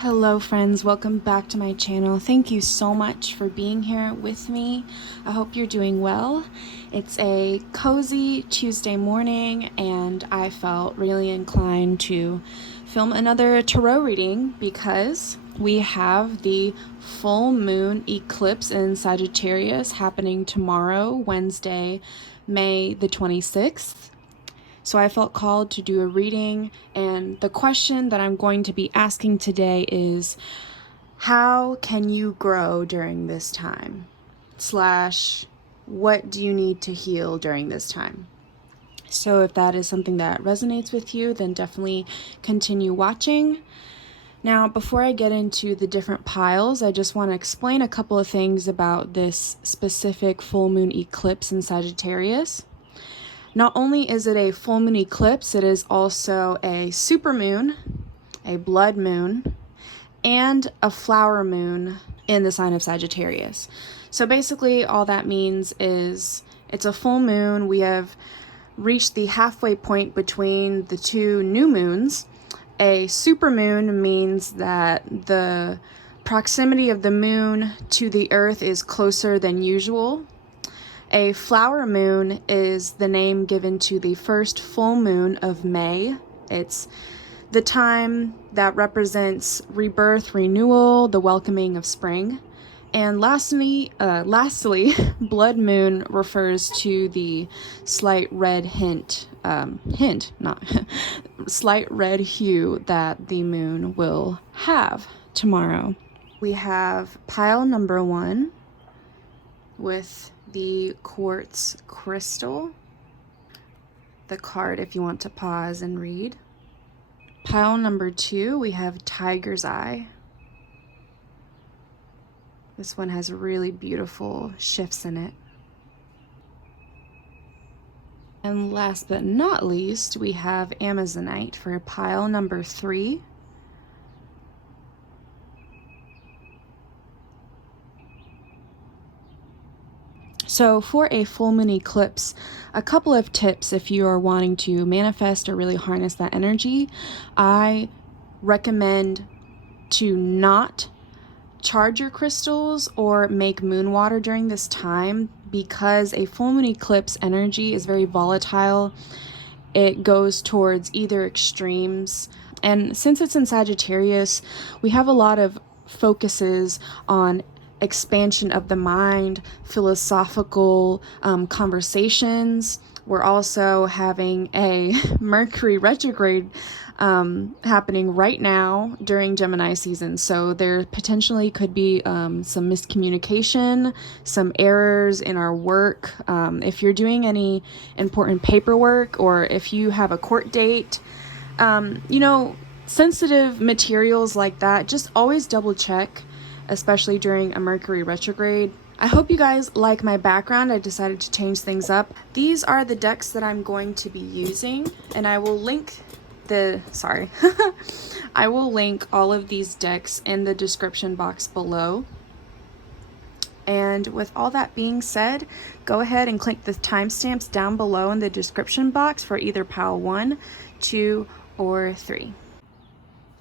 Hello friends, welcome back to my channel. Thank you so much for being here with me. I hope you're doing well. It's a cozy Tuesday morning and I felt really inclined to film another tarot reading because we have the full moon eclipse in Sagittarius happening tomorrow, Wednesday, May the 26th. So I felt called to do a reading, and the question that I'm going to be asking today is, how can you grow during this time? / what do you need to heal during this time? So if that is something that resonates with you, then definitely continue watching. Now, before I get into the different piles, I just want to explain a couple of things about this specific full moon eclipse in Sagittarius. Not only is it a full moon eclipse, it is also a supermoon, a blood moon, and a flower moon in the sign of Sagittarius. So basically all that means is it's a full moon. We have reached the halfway point between the two new moons. A supermoon means that the proximity of the moon to the earth is closer than usual. A flower moon is the name given to the first full moon of May. It's the time that represents rebirth, renewal, the welcoming of spring. And lastly, blood moon refers to the slight red slight red hue that the moon will have tomorrow. We have pile number 1 with the quartz crystal, the card if you want to pause and read. Pile number 2, we have tiger's eye. This one has really beautiful shifts in it. And last but not least, we have amazonite for pile number 3. So for a full moon eclipse, a couple of tips if you are wanting to manifest or really harness that energy. I recommend to not charge your crystals or make moon water during this time because a full moon eclipse energy is very volatile. It goes towards either extremes. And since it's in Sagittarius, we have a lot of focuses on expansion of the mind, philosophical conversations. We're also having a Mercury retrograde happening right now during Gemini season. So there potentially could be some miscommunication, some errors in our work. If you're doing any important paperwork or if you have a court date, sensitive materials like that, just always double check, especially during a Mercury retrograde. I hope you guys like my background. I decided to change things up. These are the decks that I'm going to be using, and I will link I will link all of these decks in the description box below. And with all that being said, go ahead and click the timestamps down below in the description box for either pile 1, 2, or 3.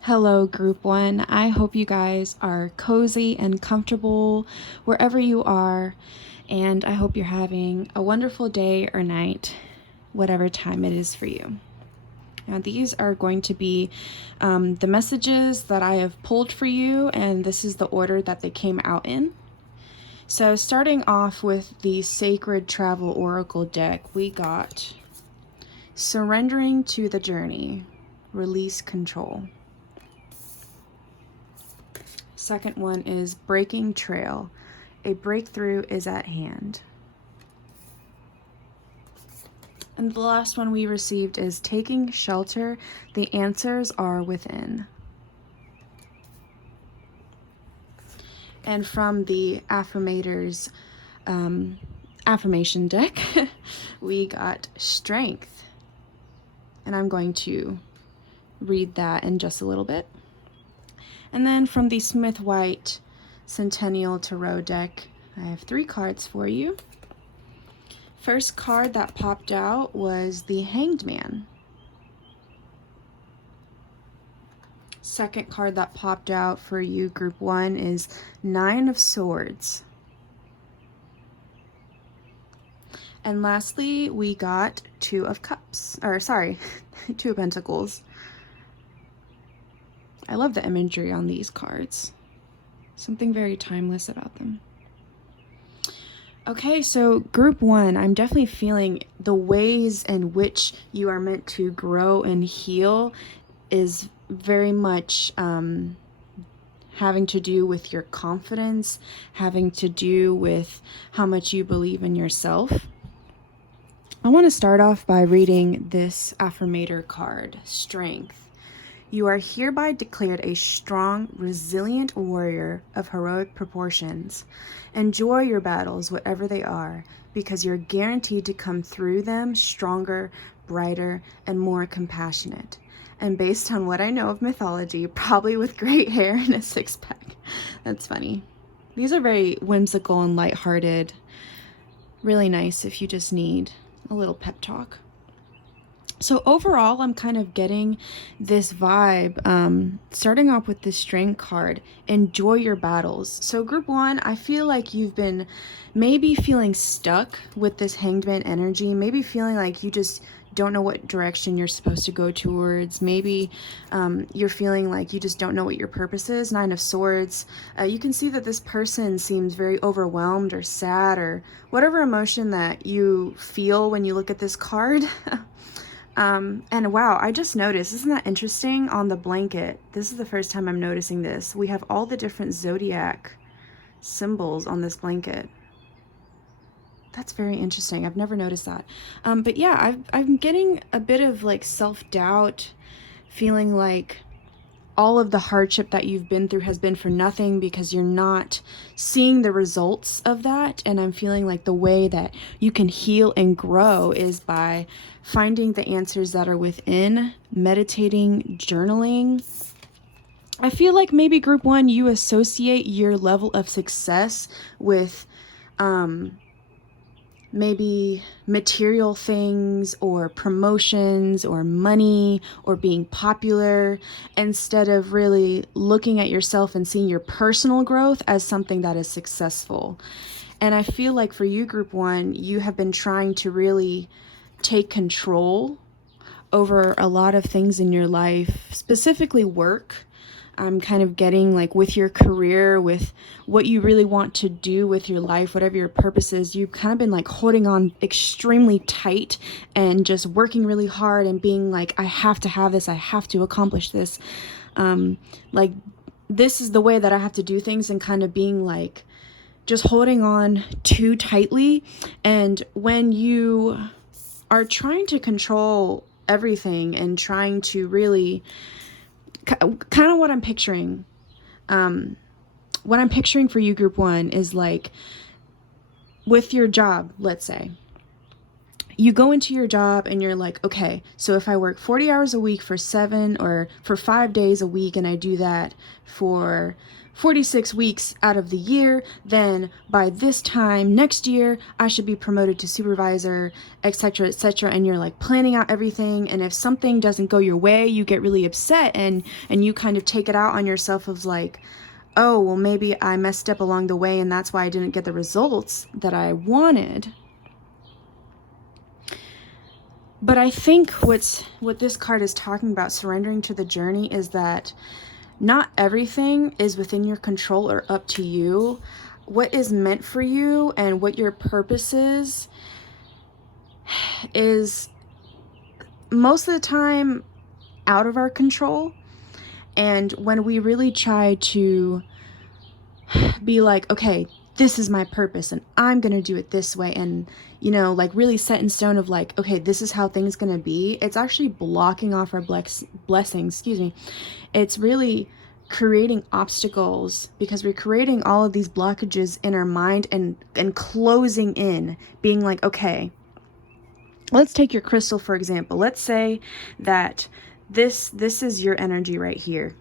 Hello, group 1. I hope you guys are cozy and comfortable wherever you are, and I hope you're having a wonderful day or night, whatever time it is for you. Now, these are going to be the messages that I have pulled for you, and this is the order that they came out in. So starting off with the Sacred Travel Oracle deck, we got Surrendering to the Journey, Release Control. Second one is Breaking Trail, a breakthrough is at hand. And the last one we received is Taking Shelter, the answers are within. And from the Affirmators affirmation deck, we got Strength. And I'm going to read that in just a little bit. And then from the Smith White Centennial Tarot deck, I have 3 cards for you. First card that popped out was the Hanged Man. second card that popped out for you, Group 1, is Nine of Swords. And lastly, we got Two of Cups. Or, sorry, Two of Pentacles. I love the imagery on these cards. Something very timeless about them. Okay, so Group 1, I'm definitely feeling the ways in which you are meant to grow and heal is very much having to do with your confidence, having to do with how much you believe in yourself. I want to start off by reading this affirmator card, Strength. You are hereby declared a strong, resilient warrior of heroic proportions. Enjoy your battles, whatever they are, because you're guaranteed to come through them stronger, brighter, and more compassionate. And based on what I know of mythology, probably with great hair and a six-pack. That's funny. These are very whimsical and lighthearted. Really nice if you just need a little pep talk. So overall, I'm kind of getting this vibe, starting off with this Strength card, enjoy your battles. So Group 1, I feel like you've been maybe feeling stuck with this Hanged Man energy, maybe feeling like you just don't know what direction you're supposed to go towards. Maybe you're feeling like you just don't know what your purpose is. Nine of Swords. You can see that this person seems very overwhelmed or sad or whatever emotion that you feel when you look at this card. And wow, I just noticed, isn't that interesting? On the blanket, this is the first time I'm noticing this. We have all the different zodiac symbols on this blanket. That's very interesting. I've never noticed that. But yeah, I'm getting a bit of like self-doubt, feeling like all of the hardship that you've been through has been for nothing because you're not seeing the results of that. And I'm feeling like the way that you can heal and grow is by finding the answers that are within, meditating, journaling. I feel like maybe Group 1, you associate your level of success with maybe material things or promotions or money or being popular, instead of really looking at yourself and seeing your personal growth as something that is successful. And I feel like for you, Group 1, you have been trying to really take control over a lot of things in your life, specifically work. I'm kind of getting like with your career, with what you really want to do with your life, whatever your purpose is, you've kind of been like holding on extremely tight and just working really hard and being like, I have to have this, I have to accomplish this. Like this is the way that I have to do things, and kind of being like just holding on too tightly. And when you are trying to control everything and trying to really kind of what I'm picturing, what I'm picturing for you, Group 1, is like with your job. Let's say you go into your job and you're like, okay, so if I work 40 hours a week for 7 or for 5 days a week, and I do that for 46 weeks out of the year, then by this time next year, I should be promoted to supervisor, etc., etc. And you're like planning out everything. And if something doesn't go your way, you get really upset and you kind of take it out on yourself of like, oh, well, maybe I messed up along the way and that's why I didn't get the results that I wanted. But I think what this card is talking about, surrendering to the journey, is that not everything is within your control or up to you. What is meant for you and what your purpose is most of the time out of our control. And when we really try to be like, okay, this is my purpose and I'm going to do it this way, and, you know, like really set in stone of like, okay, this is how things going to be, it's actually blocking off our blessings, It's really creating obstacles because we're creating all of these blockages in our mind and closing in, being like, okay, let's take your crystal, for example. Let's say that this is your energy right here.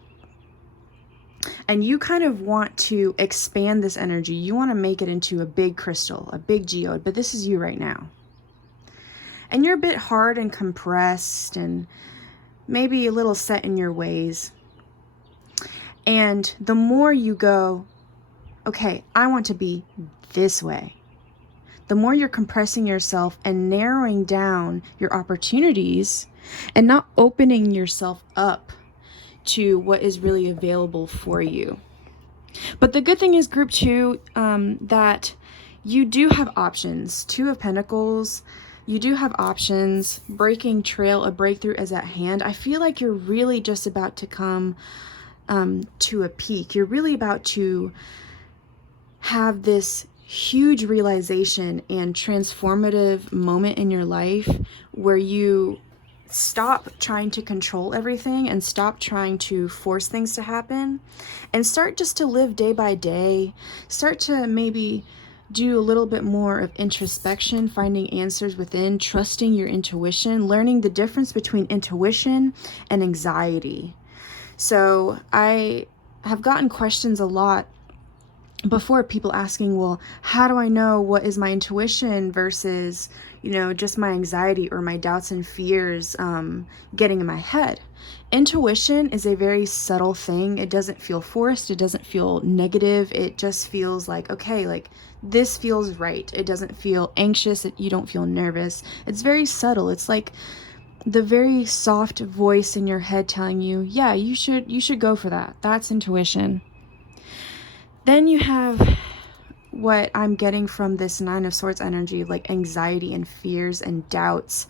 And you kind of want to expand this energy. You want to make it into a big crystal, a big geode, but this is you right now. And you're a bit hard and compressed and maybe a little set in your ways. And the more you go, okay, I want to be this way, the more you're compressing yourself and narrowing down your opportunities and not opening yourself up to what is really available for you. But the good thing is, group 2, that you do have options. 2 of Pentacles, you do have options. Breaking trail, a breakthrough is at hand. I feel like you're really just about to come to a peak. You're really about to have this huge realization and transformative moment in your life where you stop trying to control everything and stop trying to force things to happen and start just to live day by day. Start to maybe do a little bit more of introspection, finding answers within, trusting your intuition, learning the difference between intuition and anxiety. So I have gotten questions a lot before, people asking, well, how do I know what is my intuition versus, just my anxiety or my doubts and fears getting in my head? Intuition is a very subtle thing. It doesn't feel forced. It doesn't feel negative. It just feels like, okay, like this feels right. It doesn't feel anxious. You don't feel nervous. It's very subtle. It's like the very soft voice in your head telling you, yeah, you should go for that. That's intuition. Then you have what I'm getting from this 9 of Swords energy, like anxiety and fears and doubts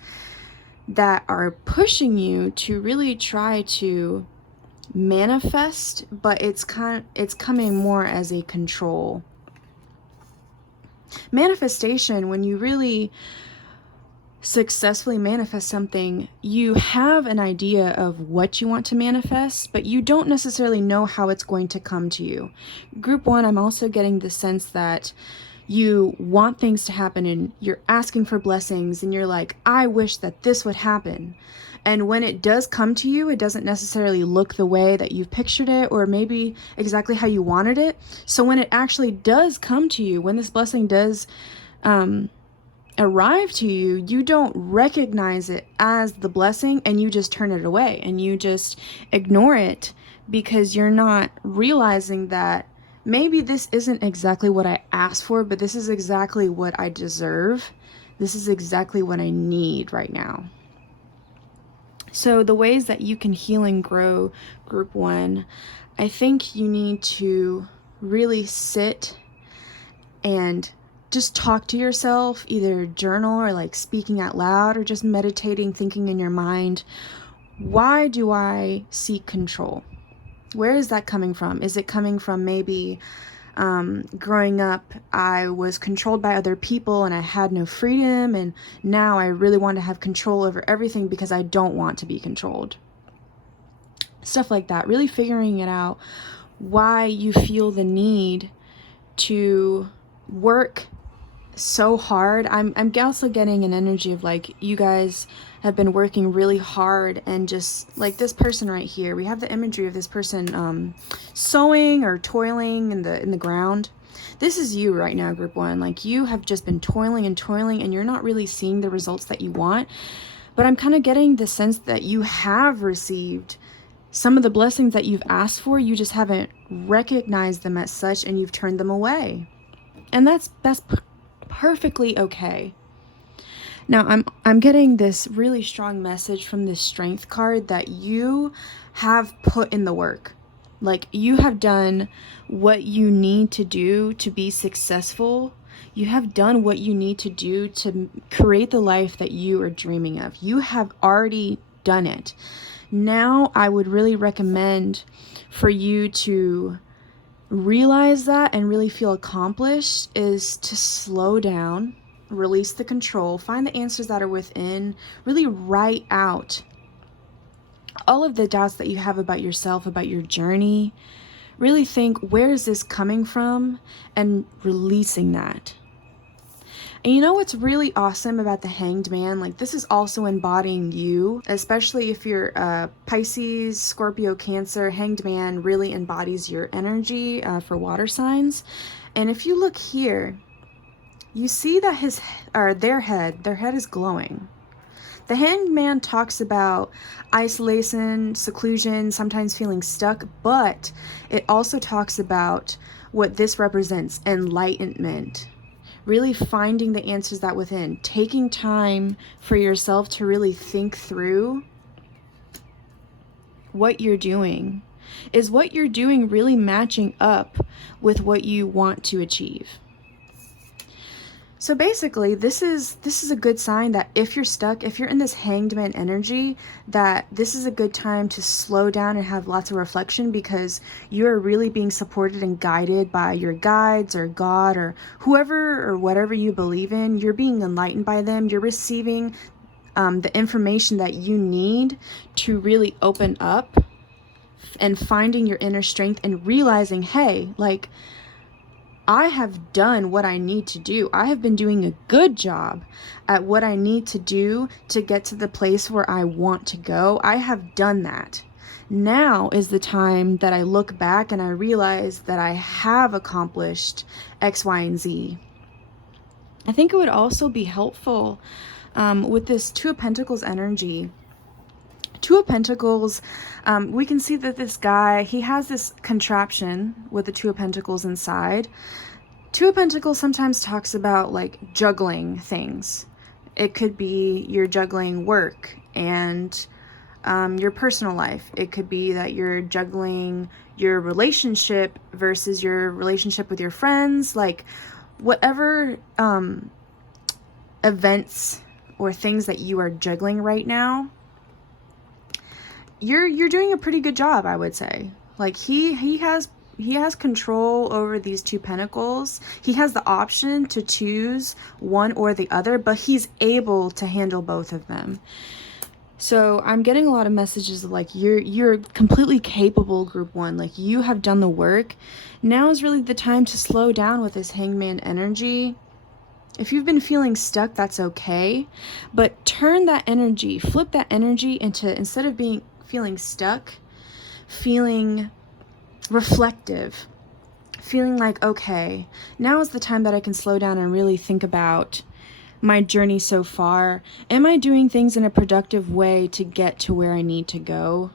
that are pushing you to really try to manifest, but it's coming more as a control. Manifestation, when you really successfully manifest something, you have an idea of what you want to manifest, but you don't necessarily know how it's going to come to you. Group 1, I'm also getting the sense that you want things to happen and you're asking for blessings and you're like, I wish that this would happen. And when it does come to you, it doesn't necessarily look the way that you've pictured it or maybe exactly how you wanted it. So when it actually does come to you, when this blessing does arrive to you, you don't recognize it as the blessing and you just turn it away and you just ignore it because you're not realizing that maybe this isn't exactly what I asked for, but this is exactly what I deserve. This is exactly what I need right now. So the ways that you can heal and grow, group 1, I think you need to really sit and just talk to yourself, either journal or like speaking out loud or just meditating, thinking in your mind, why do I seek control? Where is that coming from? Is it coming from maybe growing up, I was controlled by other people and I had no freedom, and now I really want to have control over everything because I don't want to be controlled? Stuff like that. Really figuring it out, why you feel the need to work so hard. I'm also getting an energy of like you guys have been working really hard, and just like this person right here, we have the imagery of this person sowing or toiling in the ground. This is you right now, group 1. Like you have just been toiling and you're not really seeing the results that you want. But I'm kind of getting the sense that you have received some of the blessings that you've asked for. You just haven't recognized them as such and you've turned them away. And that's perfectly okay. Now I'm getting this really strong message from this Strength card that you have put in the work. Like you have done what you need to do to be successful. You have done what you need to do to create the life that you are dreaming of. You have already done it. Now I would really recommend for you to realize that and really feel accomplished is to slow down, release the control, find the answers that are within, really write out all of the doubts that you have about yourself, about your journey. Really think, where is this coming from, and releasing that. And you know what's really awesome about the Hanged Man? Like this is also embodying you, especially if you're Pisces, Scorpio, Cancer. Hanged Man really embodies your energy for water signs. And if you look here, you see that their head is glowing. The Hanged Man talks about isolation, seclusion, sometimes feeling stuck, but it also talks about what this represents: enlightenment. Really finding the answers that within, taking time for yourself to really think through what you're doing. Is what you're doing really matching up with what you want to achieve? So basically, this is a good sign that if you're stuck, if you're in this Hanged Man energy, that this is a good time to slow down and have lots of reflection, because you're really being supported and guided by your guides or God or whoever or whatever you believe in. You're being enlightened by them. You're receiving the information that you need to really open up and finding your inner strength and realizing, hey, like, I have done what I need to do. I have been doing a good job at what I need to do to get to the place where I want to go. I have done that. Now is the time that I look back and I realize that I have accomplished X, Y, and Z. I think it would also be helpful with this Two of Pentacles energy. Two of Pentacles, we can see that this guy, he has this contraption with the Two of Pentacles inside. Two of Pentacles sometimes talks about like juggling things. It could be you're juggling work and your personal life. It could be that you're juggling your relationship versus your relationship with your friends. Like whatever events or things that you are juggling right now, you're doing a pretty good job, I would say. Like he has control over these Two Pentacles. He has the option to choose one or the other, but he's able to handle both of them. So I'm getting a lot of messages of like, you're completely capable, group one. Like, you have done the work. Now is really the time to slow down with this Hangman energy. If you've been feeling stuck, that's okay. But turn that energy, flip that energy into, instead of feeling stuck, feeling reflective, feeling like, okay, now is the time that I can slow down and really think about my journey so far. Am I doing things in a productive way to get to where I need to go?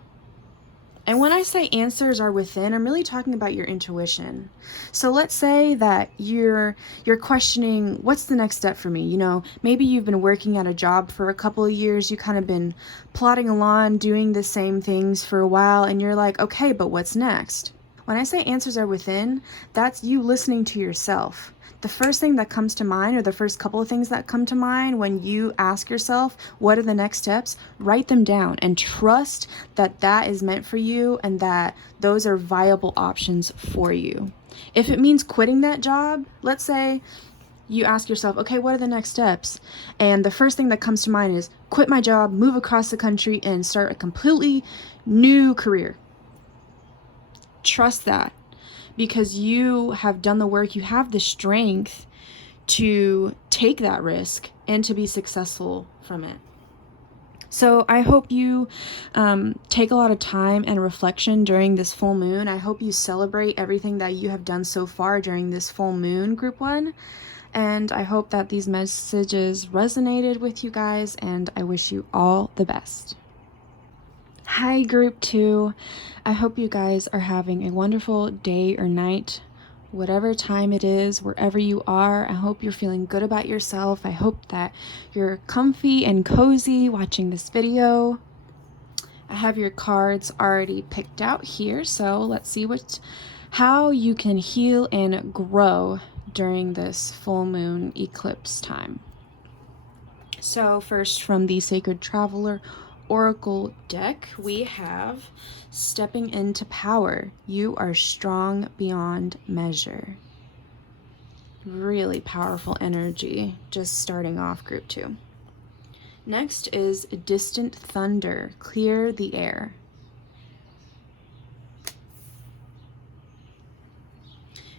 And when I say answers are within, I'm really talking about your intuition. So let's say that you're questioning, what's the next step for me? You know, maybe you've been working at a job for a couple of years, you kind of been plodding along, doing the same things for a while, and you're like, okay, but what's next? When I say answers are within, that's you listening to yourself. The first thing that comes to mind, or the first couple of things that come to mind when you ask yourself, what are the next steps? Write them down and trust that that is meant for you and that those are viable options for you. If it means quitting that job, let's say you ask yourself, okay, what are the next steps? And the first thing that comes to mind is quit my job, move across the country, and start a completely new career. Trust that. Because you have done the work, you have the strength to take that risk and to be successful from it. So I hope you take a lot of time and reflection during this full moon. I hope you celebrate everything that you have done so far during this full moon, group one. And I hope that these messages resonated with you guys, and I wish you all the best. Hi, group two. I hope you guys are having a wonderful day or night, whatever time it is, wherever you are. I hope you're feeling good about yourself. I hope that you're comfy and cozy watching this video. I have your cards already picked out here, so let's see how you can heal and grow during this full moon eclipse time. So first, from the Sacred Traveler Oracle deck, we have Stepping into Power. You are strong beyond measure. Really powerful energy, just starting off, group two. Next is Distant Thunder. Clear the air.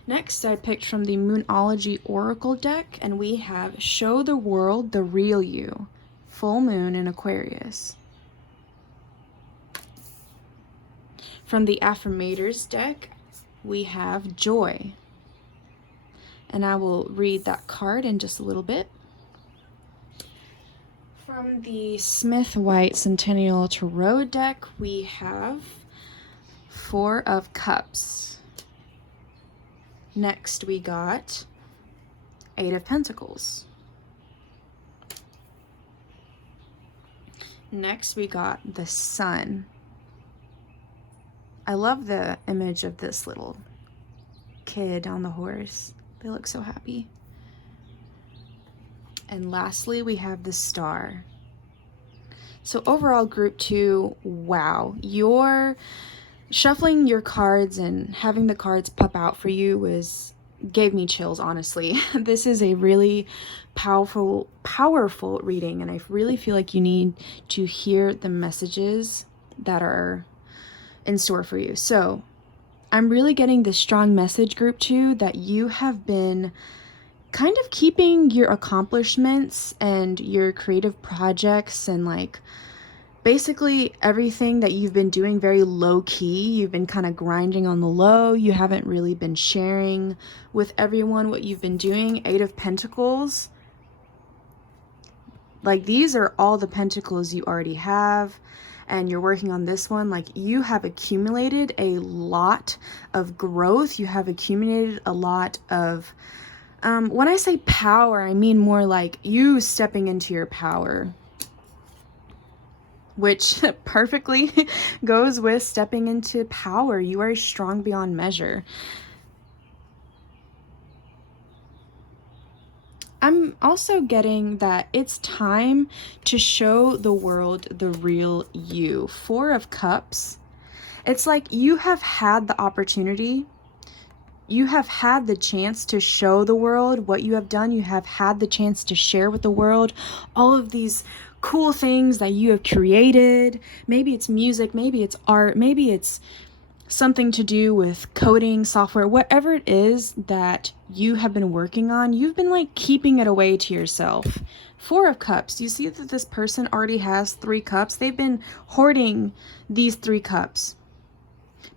Next, I picked from the Moonology Oracle deck, and we have Show the World the Real You. Full moon in Aquarius. From the Affirmators deck, we have Joy. And I will read that card in just a little bit. From the Smith White Centennial Tarot deck, we have Four of Cups. Next, we got Eight of Pentacles. Next, we got the Sun. I love the image of this little kid on the horse. They look so happy. And lastly, we have the Star. So overall, group 2, wow. You're shuffling your cards and having the cards pop out for you gave me chills, honestly. This is a really powerful reading, and I really feel like you need to hear the messages that are in store for you. So I'm really getting this strong message, group 2, that you have been kind of keeping your accomplishments and your creative projects and like basically everything that you've been doing very low key. You've been kind of grinding on the low. You haven't really been sharing with everyone what you've been doing. Eight of Pentacles. Like, these are all the pentacles you already have, and you're working on this one. Like, you have accumulated a lot of growth. You have accumulated a lot of when I say power, I mean more like you stepping into your power, which perfectly goes with stepping into power. You are strong beyond measure. I'm also getting that it's time to show the world the real you. Four of Cups. It's like you have had the opportunity. You have had the chance to show the world what you have done. You have had the chance to share with the world all of these cool things that you have created. Maybe it's music, maybe it's art, maybe it's something to do with coding, software, whatever it is that you have been working on. You've been like keeping it away to yourself. Four of Cups. You see that this person already has 3 cups. They've been hoarding these 3 cups.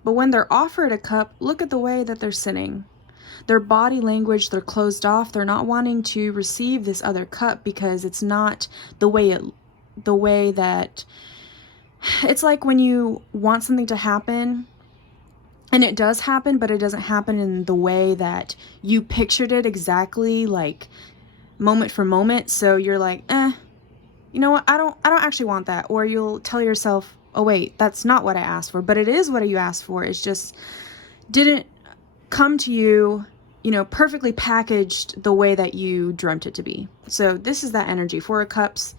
But when they're offered a cup, look at the way that they're sitting. Their body language, they're closed off. They're not wanting to receive this other cup because it's not the way that it's like when you want something to happen and it does happen, but it doesn't happen in the way that you pictured it exactly, like moment for moment. So you're like, you know what? I don't actually want that. Or you'll tell yourself, oh wait, that's not what I asked for, but it is what you asked for. It's just didn't come to you, perfectly packaged the way that you dreamt it to be. So this is that energy. Four of Cups.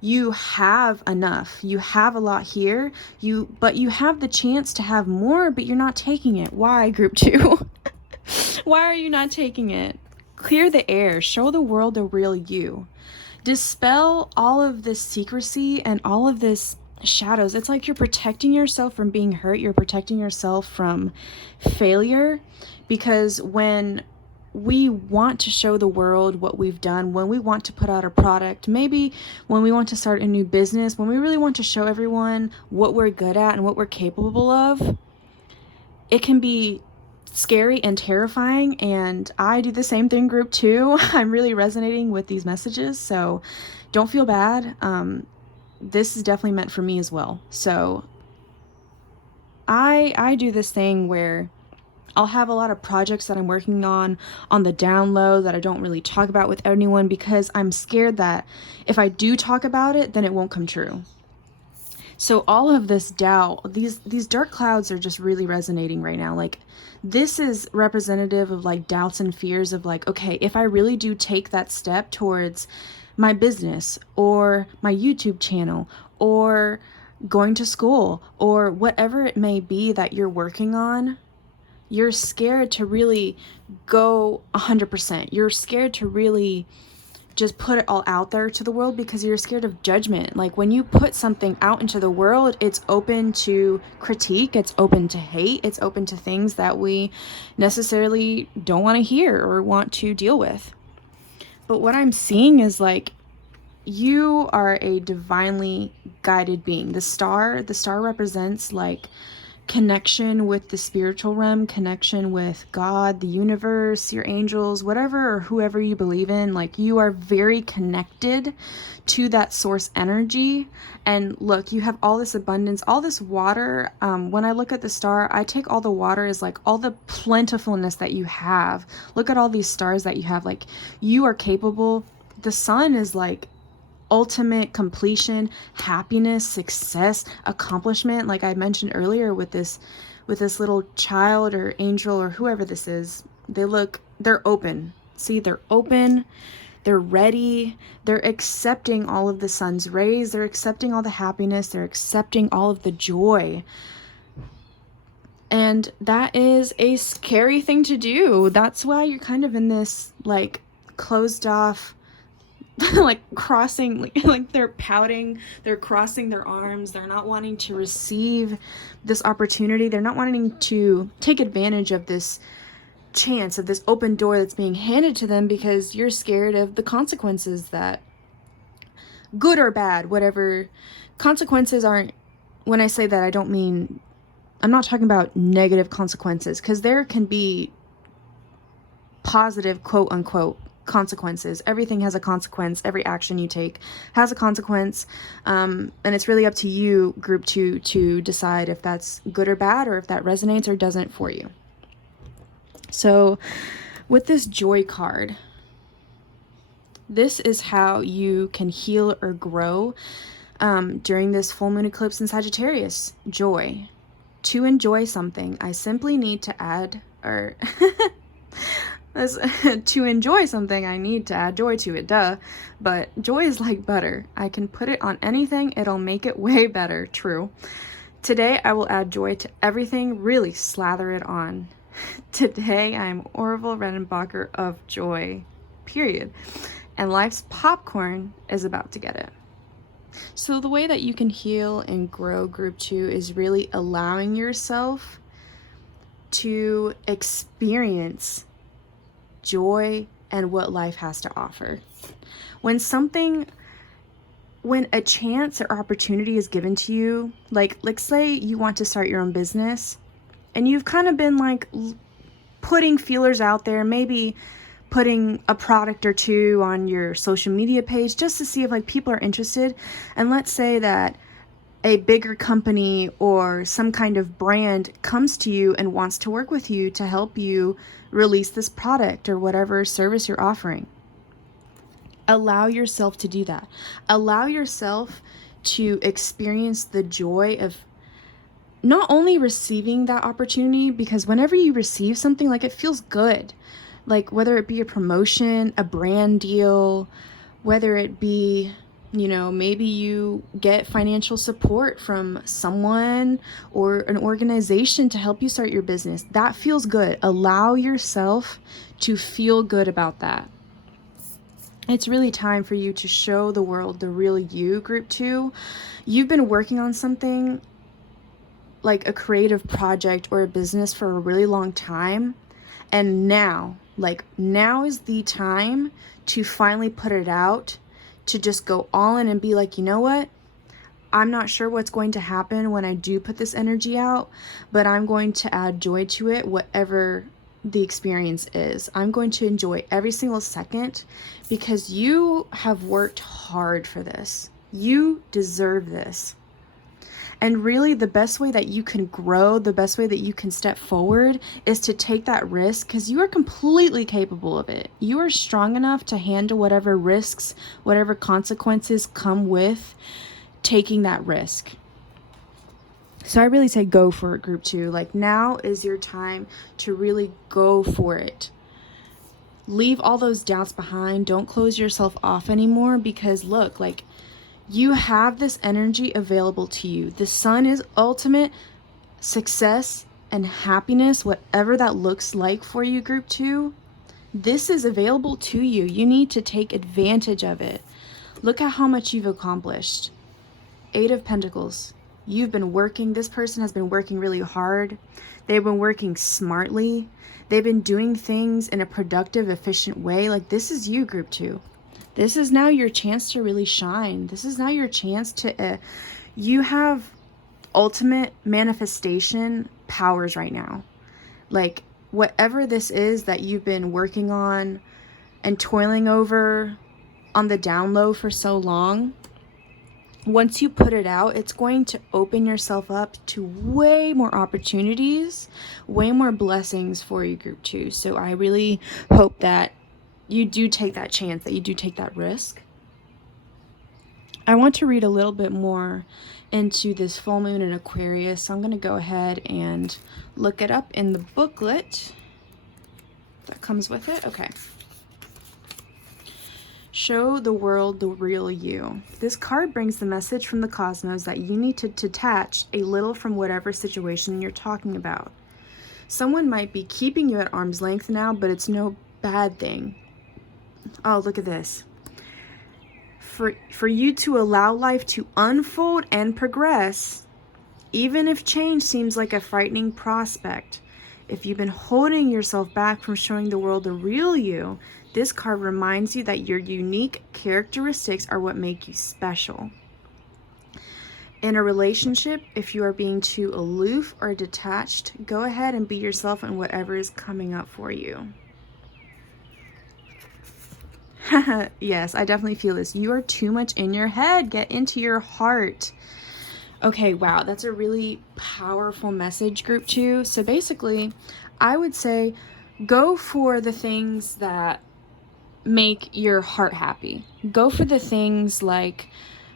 You have enough. You have a lot here. But you have the chance to have more, but you're not taking it. Why, group 2? Why are you not taking it? Clear the air. Show the world the real you. Dispel all of this secrecy and all of this shadows. It's like you're protecting yourself from being hurt. You're protecting yourself from failure, because when we want to show the world what we've done, when we want to put out a product, maybe when we want to start a new business, when we really want to show everyone what we're good at and what we're capable of, it can be scary and terrifying. And I do the same thing, group 2. I'm really resonating with these messages, so don't feel bad. This is definitely meant for me as well. So I do this thing where I'll have a lot of projects that I'm working on the down low that I don't really talk about with anyone, because I'm scared that if I do talk about it, then it won't come true. So all of this doubt, these dark clouds are just really resonating right now. Like, this is representative of like doubts and fears of like, okay, if I really do take that step towards my business or my YouTube channel or going to school or whatever it may be that you're working on, you're scared to really go 100%. You're scared to really just put it all out there to the world because you're scared of judgment. Like, when you put something out into the world, it's open to critique, it's open to hate, it's open to things that we necessarily don't want to hear or want to deal with. But what I'm seeing is like, you are a divinely guided being. The star represents like connection with the spiritual realm, connection with God, the universe, your angels, whatever or whoever you believe in. Like, you are very connected to that source energy. And look, you have all this abundance, all this water. When I look at the star, I take all the water as like all the plentifulness that you have. Look at all these stars that you have. Like, you are capable. The sun is like ultimate completion, happiness, success, accomplishment. Like I mentioned earlier with this little child or angel or whoever this is, they're open. See, they're open, they're ready, they're accepting all of the sun's rays, they're accepting all the happiness, they're accepting all of the joy. And that is a scary thing to do. That's why you're kind of in this like closed off, like crossing, like they're pouting, they're crossing their arms, they're not wanting to receive this opportunity, they're not wanting to take advantage of this chance, of this open door that's being handed to them, because you're scared of the consequences, that good or bad, whatever consequences aren't, when I say that, I don't mean, I'm not talking about negative consequences, because there can be positive, quote unquote, consequences. Everything has a consequence. Every action you take has a consequence. And it's really up to you, group 2, to decide if that's good or bad, or if that resonates or doesn't for you. So with this joy card, this is how you can heal or grow during this full moon eclipse in Sagittarius. Joy. To enjoy something, I simply need to add, or to enjoy something, I need to add joy to it, duh. But joy is like butter. I can put it on anything, it'll make it way better, true. Today, I will add joy to everything, really slather it on. Today, I am Orville Redenbacher of joy, period. And life's popcorn is about to get it. So the way that you can heal and grow, group 2, is really allowing yourself to experience joy and what life has to offer. When a chance or opportunity is given to you, like say you want to start your own business and you've kind of been like putting feelers out there, maybe putting a product or two on your social media page just to see if like people are interested. And let's say that a bigger company or some kind of brand comes to you and wants to work with you to help you release this product or whatever service you're offering. Allow yourself to do that. Allow yourself to experience the joy of not only receiving that opportunity, because whenever you receive something, like it feels good. Like whether it be a promotion, a brand deal, whether it be, you know, maybe you get financial support from someone or an organization to help you start your business. That feels good. Allow yourself to feel good about that. It's really time for you to show the world the real you, group 2. You've been working on something like a creative project or a business for a really long time. And now is the time to finally put it out, to just go all in and be like, you know what? I'm not sure what's going to happen when I do put this energy out, but I'm going to add joy to it, whatever the experience is. I'm going to enjoy every single second, because you have worked hard for this. You deserve this. And really, the best way that you can grow, the best way that you can step forward is to take that risk, because you are completely capable of it. You are strong enough to handle whatever risks, whatever consequences come with taking that risk. So I really say go for it, group 2. Like, now is your time to really go for it. Leave all those doubts behind. Don't close yourself off anymore, because look, like, you have this energy available to you. The sun is ultimate success and happiness, whatever that looks like for you, group 2. This is available to you. You need to take advantage of it. Look at how much you've accomplished. 8 of Pentacles. You've been working. This person has been working really hard. They've been working smartly. They've been doing things in a productive, efficient way. Like, this is you, group 2. This is now your chance to really shine. This is now your chance to, you have ultimate manifestation powers right now. Like, whatever this is that you've been working on and toiling over on the down low for so long, once you put it out, it's going to open yourself up to way more opportunities, way more blessings for you, group 2. So I really hope that you do take that chance, that you do take that risk. I want to read a little bit more into this full moon in Aquarius, so I'm going to go ahead and look it up in the booklet that comes with it. Okay. Show the world the real you. This card brings the message from the cosmos that you need to detach a little from whatever situation you're talking about. Someone might be keeping you at arm's length now, but it's no bad thing. Oh, look at this. For you to allow life to unfold and progress, even if change seems like a frightening prospect. If you've been holding yourself back from showing the world the real you, this card reminds you that your unique characteristics are what make you special. In a relationship, if you are being too aloof or detached, go ahead and be yourself in whatever is coming up for you. Yes, I definitely feel this. You are too much in your head. Get into your heart. Okay, wow, that's a really powerful message, group 2. So basically, I would say go for the things that make your heart happy. Go for the things like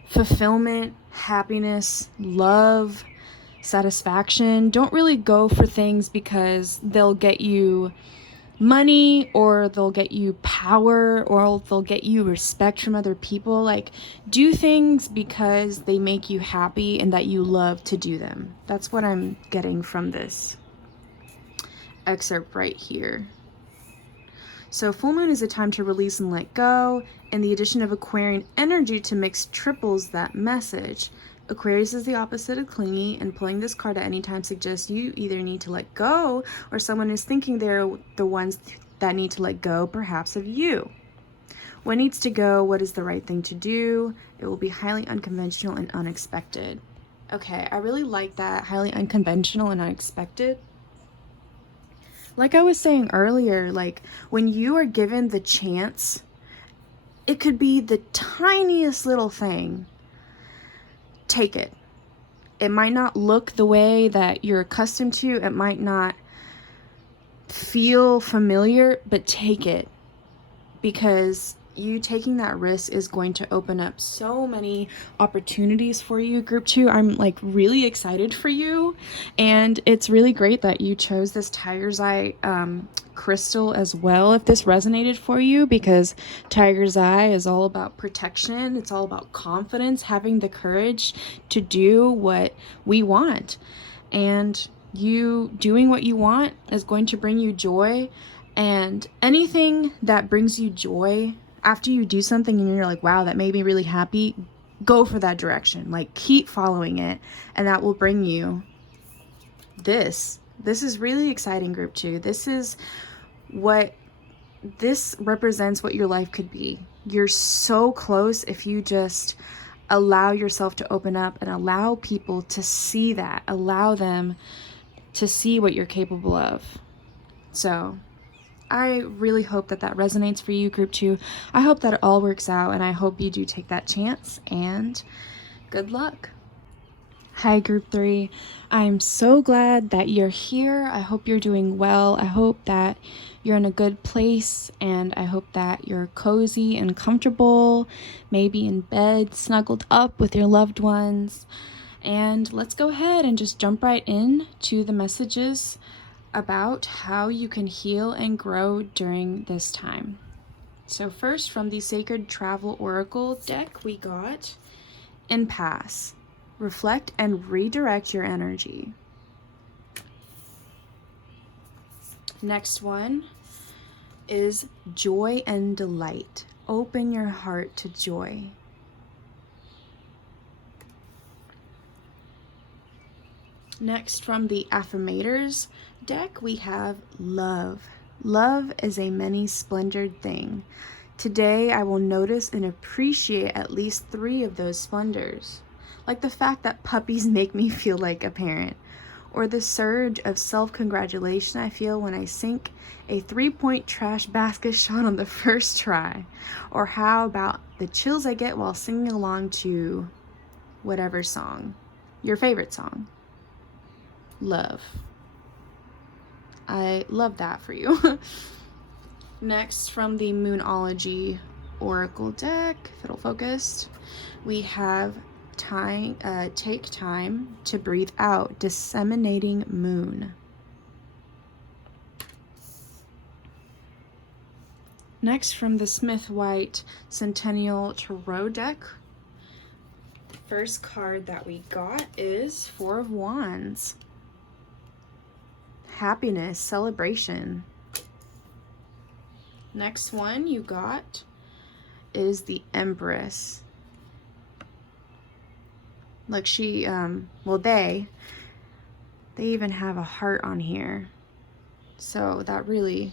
fulfillment, happiness, love, satisfaction. Don't really go for things because they'll get you money, or they'll get you power, or they'll get you respect from other people. Like, do things because they make you happy and that you love to do them. That's what I'm getting from this excerpt right here. So full moon is a time to release and let go, and the addition of Aquarian energy to mix triples that message. Aquarius is the opposite of clingy, and pulling this card at any time suggests you either need to let go, or someone is thinking they're the ones that need to let go, perhaps of you. What needs to go? What is the right thing to do? It will be highly unconventional and unexpected. Okay, I really like that. Highly unconventional and unexpected. Like I was saying earlier, like when you are given the chance, it could be the tiniest little thing. Take it. It might not look the way that you're accustomed to. It might not feel familiar, but take it, because you taking that risk is going to open up so many opportunities for you, group 2. I'm like really excited for you, and it's really great that you chose this tiger's eye crystal as well, if this resonated for you, because tiger's eye is all about protection. It's all about confidence, having the courage to do what we want, and you doing what you want is going to bring you joy. And anything that brings you joy, after you do something and you're like, wow, that made me really happy, go for that direction. Like, keep following it, and that will bring you this. This is really exciting, group 2. This represents what your life could be. You're so close if you just allow yourself to open up and allow people to see that. Allow them to see what you're capable of. So I really hope that that resonates for you, group 2. I hope that it all works out, and I hope you do take that chance, and good luck. Hi, group 3. I'm so glad that you're here. I hope you're doing well. I hope that you're in a good place, and I hope that you're cozy and comfortable, maybe in bed, snuggled up with your loved ones. And let's go ahead and just jump right in to the messages about how you can heal and grow during this time. So first, from the Sacred Travel Oracle deck, we got Impasse. Reflect and redirect your energy. Next one is Joy and Delight. Open your heart to joy. Next, from the Affirmators deck, we have Love. Love is a many-splendored thing. Today, I will notice and appreciate at least 3 of those splendors. like the fact that puppies make me feel like a parent, or the surge of self-congratulation I feel when I sink a 3-point trash basket shot on the first try, or how about the chills I get while singing along to whatever song, your favorite song. Love. I love that for you. Next, from the Moonology Oracle deck, if it'll focus, we have take time to breathe out, disseminating moon. Next, from the Smith White Centennial Tarot deck, the first card that we got is Four of Wands. Happiness, celebration. Next one you got is the Empress. Look, she, well, they even have a heart on here. So that really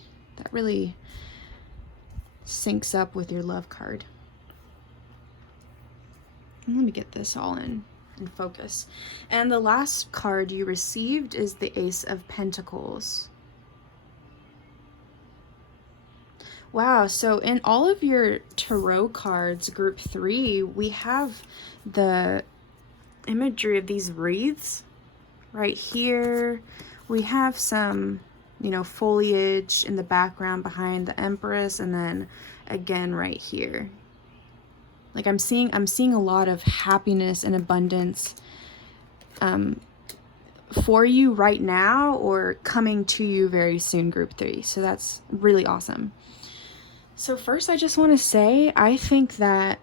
syncs up with your love card. And let me get this all in focus. And the last card you received is the Ace of Pentacles. Wow, so in all of your tarot cards, group 3, we have the imagery of these wreaths right here. We have some, foliage in the background behind the Empress, and then again right here. Like I'm seeing a lot of happiness and abundance for you right now, or coming to you very soon, group 3. So that's really awesome. So first, I just want to say, I think that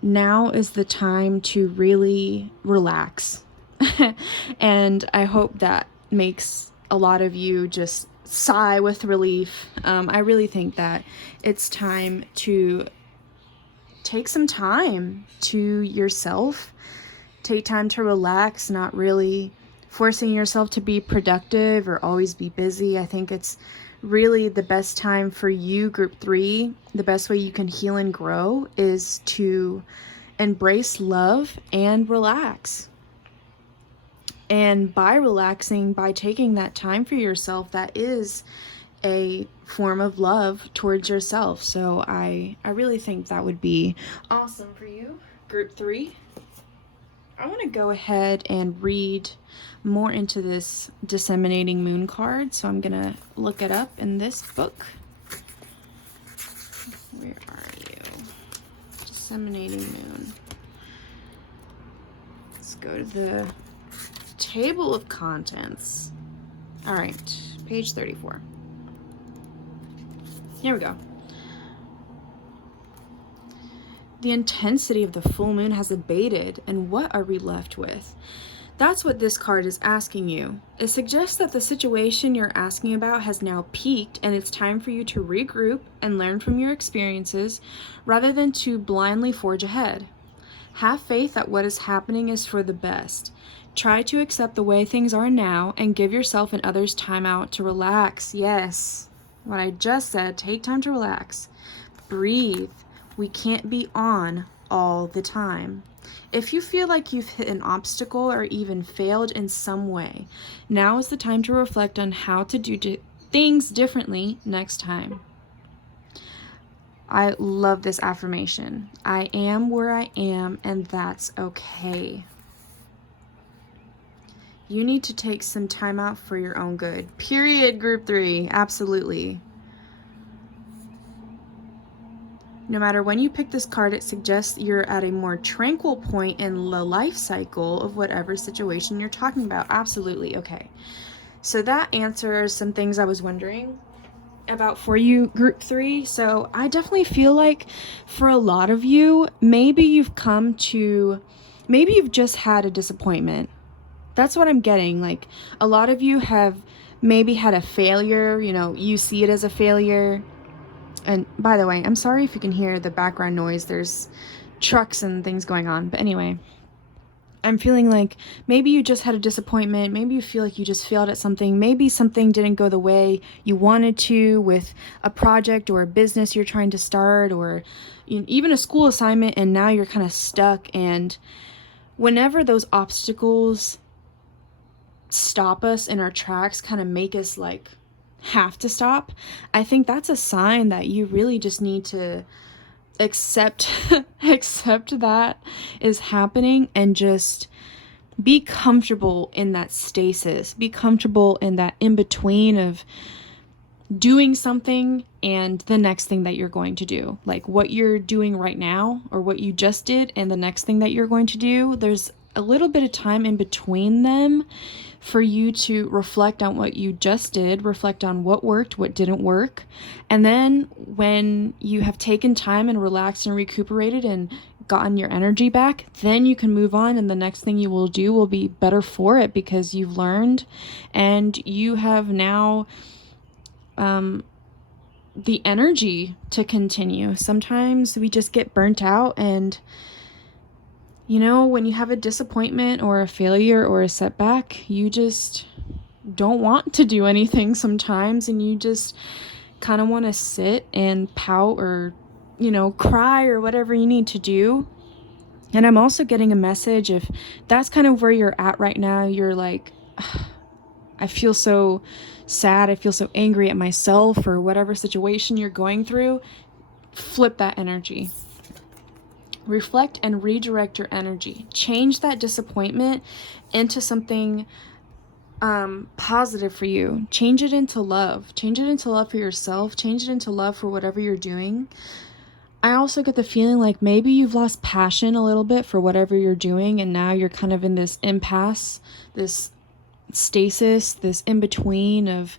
now is the time to really relax. And I hope that makes a lot of you just sigh with relief. I really think that it's time to take some time to yourself. Take time to relax, not really forcing yourself to be productive or always be busy. I think it's really the best time for you, group 3. The best way you can heal and grow is to embrace love and relax. And by relaxing, by taking that time for yourself, that is a form of love towards yourself. So I really think that would be awesome for you, group 3. I want to go ahead and read more into this disseminating moon card. So I'm going to look it up in this book. Where are you? Disseminating moon. Let's go to the table of contents. All right, page 34. Here we go. The intensity of the full moon has abated, and what are we left with? That's what this card is asking you. It suggests that the situation you're asking about has now peaked, and it's time for you to regroup and learn from your experiences rather than to blindly forge ahead. Have faith that what is happening is for the best. Try to accept the way things are now and give yourself and others time out to relax. Yes, what I just said, take time to relax. Breathe. We can't be on all the time. If you feel like you've hit an obstacle or even failed in some way, now is the time to reflect on how to do things differently next time. I love this affirmation. I am where I am, and that's okay. You need to take some time out for your own good. Period, group 3. Absolutely. No matter when you pick this card, it suggests you're at a more tranquil point in the life cycle of whatever situation you're talking about. Absolutely. Okay. So that answers some things I was wondering about for you, group 3. So I definitely feel like for a lot of you, maybe you've just had a disappointment. That's what I'm getting. Like a lot of you have maybe had a failure, you see it as a failure. And by the way, I'm sorry if you can hear the background noise. There's trucks and things going on. But anyway, I'm feeling like maybe you just had a disappointment. Maybe you feel like you just failed at something. Maybe something didn't go the way you wanted to with a project or a business you're trying to start, or even a school assignment, and now you're kind of stuck. And whenever those obstacles stop us in our tracks, kind of make us like have to stop, I think that's a sign that you really just need to accept accept that is happening, and just be comfortable in that stasis, be comfortable in that in between of doing something and the next thing that you're going to do. Like what you're doing right now, or what you just did, and the next thing that you're going to do, there's a little bit of time in between them for you to reflect on what you just did, reflect on what worked, what didn't work. And then when you have taken time and relaxed and recuperated and gotten your energy back, then you can move on, and the next thing you will do will be better for it, because you've learned and you have now the energy to continue. Sometimes we just get burnt out, and you know, when you have a disappointment or a failure or a setback, you just don't want to do anything sometimes, and you just kind of want to sit and pout, or, you know, cry, or whatever you need to do. And I'm also getting a message, if that's kind of where you're at right now, you're like, I feel so sad, I feel so angry at myself, or whatever situation you're going through, flip that energy. Reflect and redirect your energy. Change that disappointment into something positive for you. Change it into love. Change it into love for yourself. Change it into love for whatever you're doing. I also get the feeling like maybe you've lost passion a little bit for whatever you're doing, and now you're kind of in this impasse, this stasis, this in-between of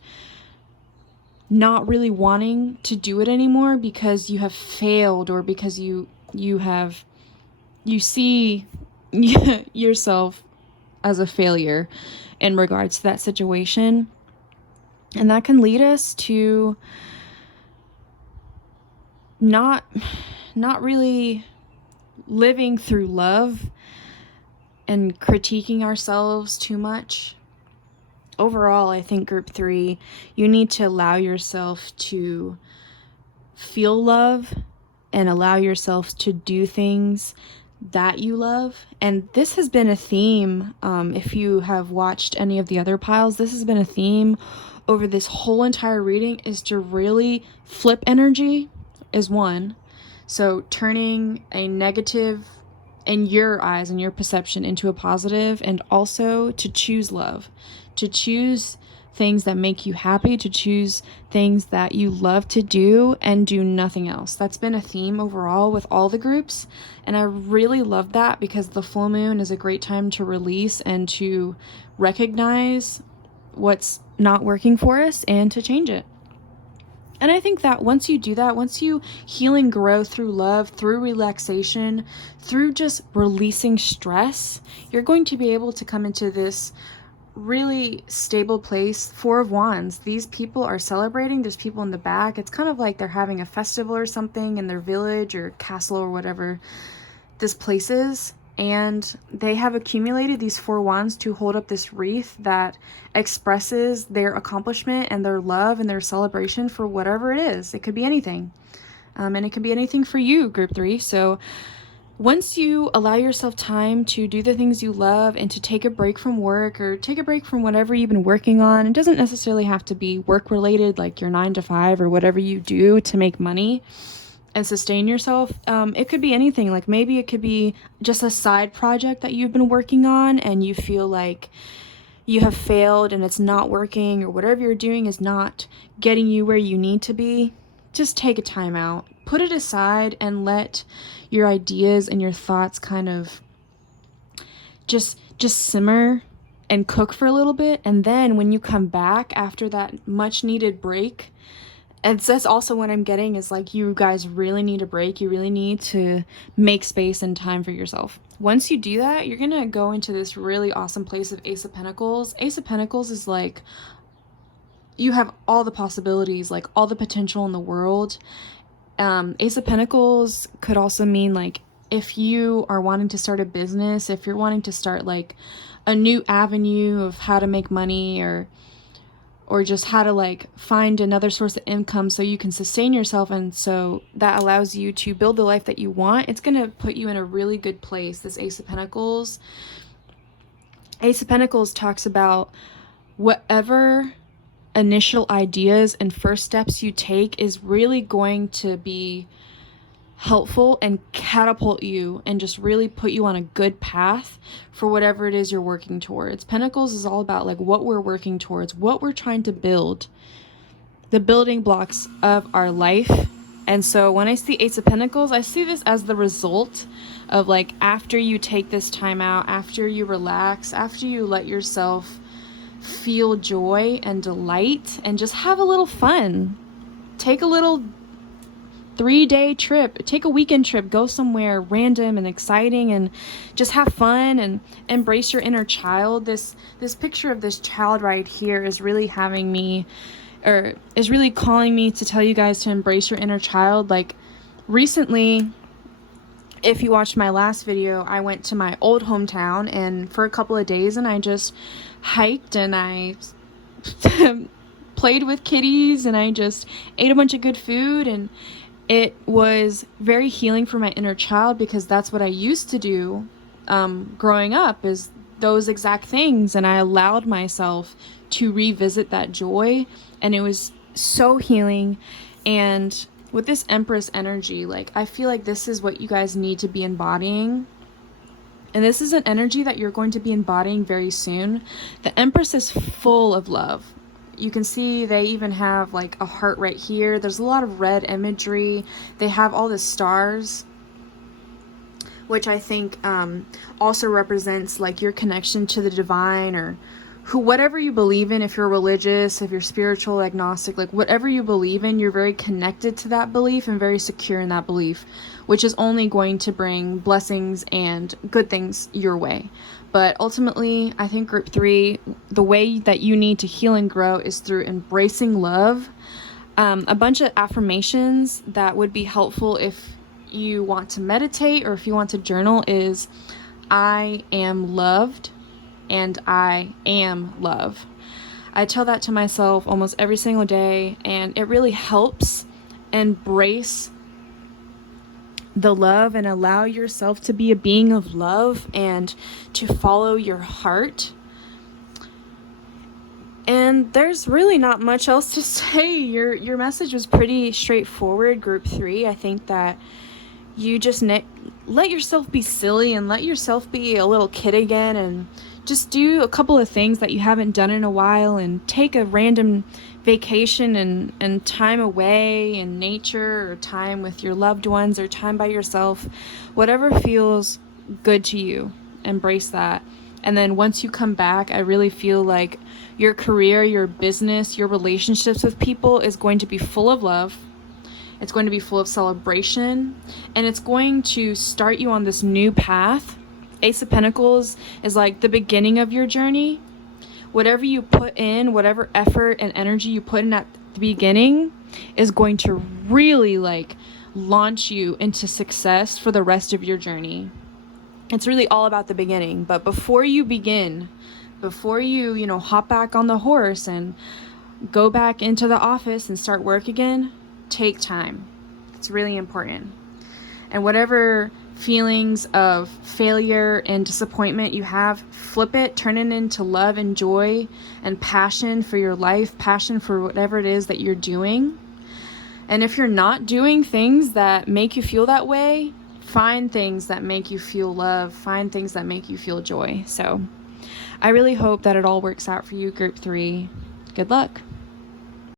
not really wanting to do it anymore because you have failed, or because you see yourself as a failure in regards to that situation. And that can lead us to not really living through love and critiquing ourselves too much. Overall, I think group 3, you need to allow yourself to feel love and allow yourself to do things that you love. And this has been a theme, if you have watched any of the other piles, this has been a theme over this whole entire reading, is to really flip energy is one. So turning a negative in your eyes and your perception into a positive, and also to choose love, to choose things that make you happy, to choose things that you love to do, and do nothing else. That's been a theme overall with all the groups, and I really love that, because the full moon is a great time to release and to recognize what's not working for us and to change it. And I think that once you do that, once you heal and grow through love, through relaxation, through just releasing stress, you're going to be able to come into this really stable place. 4 of Wands. These people are celebrating. There's people in the back. It's kind of like they're having a festival or something in their village or castle or whatever this place is. And they have accumulated these 4 wands to hold up this wreath that expresses their accomplishment and their love and their celebration for whatever it is. It could be anything. And it could be anything for you, group 3. So once you allow yourself time to do the things you love and to take a break from work, or take a break from whatever you've been working on, it doesn't necessarily have to be work related, like your 9 to 5 or whatever you do to make money and sustain yourself. It could be anything. Like maybe it could be just a side project that you've been working on and you feel like you have failed and it's not working, or whatever you're doing is not getting you where you need to be. Just take a time out, put it aside, and let your ideas and your thoughts kind of just simmer and cook for a little bit. And then when you come back after that much needed break, and that's also what I'm getting, is like, you guys really need a break. You really need to make space and time for yourself. Once you do that, you're gonna go into this really awesome place of Ace of Pentacles. Ace of Pentacles is like, you have all the possibilities, like all the potential in the world. Ace of Pentacles could also mean like, if you are wanting to start a business, if you're wanting to start like a new avenue of how to make money, or or just how to like find another source of income so you can sustain yourself, and so that allows you to build the life that you want, it's going to put you in a really good place. This Ace of Pentacles talks about whatever initial ideas and first steps you take is really going to be helpful and catapult you and just really put you on a good path for whatever it is you're working towards. Pentacles is all about like what we're working towards, what we're trying to build, the building blocks of our life. And so when I see Ace of Pentacles, I see this as the result of like after you take this time out, after you relax, after you let yourself feel joy and delight and just have a little fun. Take a little 3-day trip, take a weekend trip, go somewhere random and exciting and just have fun and embrace your inner child. This picture of this child right here is really having me, or is really calling me to tell you guys to embrace your inner child. Like recently, if you watched my last video, I went to my old hometown and for a couple of days, and I just hiked and I played with kitties and I just ate a bunch of good food, and it was very healing for my inner child because that's what I used to do growing up, is those exact things, and I allowed myself to revisit that joy, and it was so healing. And with this Empress energy, like I feel like this is what you guys need to be embodying. And this is an energy that you're going to be embodying very soon. The Empress is full of love. You can see they even have like a heart right here. There's a lot of red imagery. They have all the stars, which I think also represents like your connection to the divine, or whatever you believe in. If you're religious, if you're spiritual, agnostic, like whatever you believe in, you're very connected to that belief and very secure in that belief, which is only going to bring blessings and good things your way. But ultimately, I think group 3, the way that you need to heal and grow is through embracing love. A bunch of affirmations that would be helpful if you want to meditate or if you want to journal is, I am loved and I am love. I tell that to myself almost every single day, and it really helps embrace the love and allow yourself to be a being of love and to follow your heart. And there's really not much else to say. Your message was pretty straightforward, group 3. I think that you just let yourself be silly and let yourself be a little kid again, and just do a couple of things that you haven't done in a while, and take a random vacation and time away in nature, or time with your loved ones, or time by yourself. Whatever feels good to you, embrace that. And then once you come back, I really feel like your career, your business, your relationships with people is going to be full of love. It's going to be full of celebration, and it's going to start you on this new path. Ace of Pentacles is like the beginning of your journey. Whatever you put in, whatever effort and energy you put in at the beginning is going to really like launch you into success for the rest of your journey. It's really all about the beginning. But before you begin, before you hop back on the horse and go back into the office and start work again, take time. It's really important. And whatever feelings of failure and disappointment you have, flip it, turn it into love and joy and passion for your life, passion for whatever it is that you're doing. And if you're not doing things that make you feel that way, find things that make you feel love, find things that make you feel joy. So I really hope that it all works out for you, group 3. Good luck.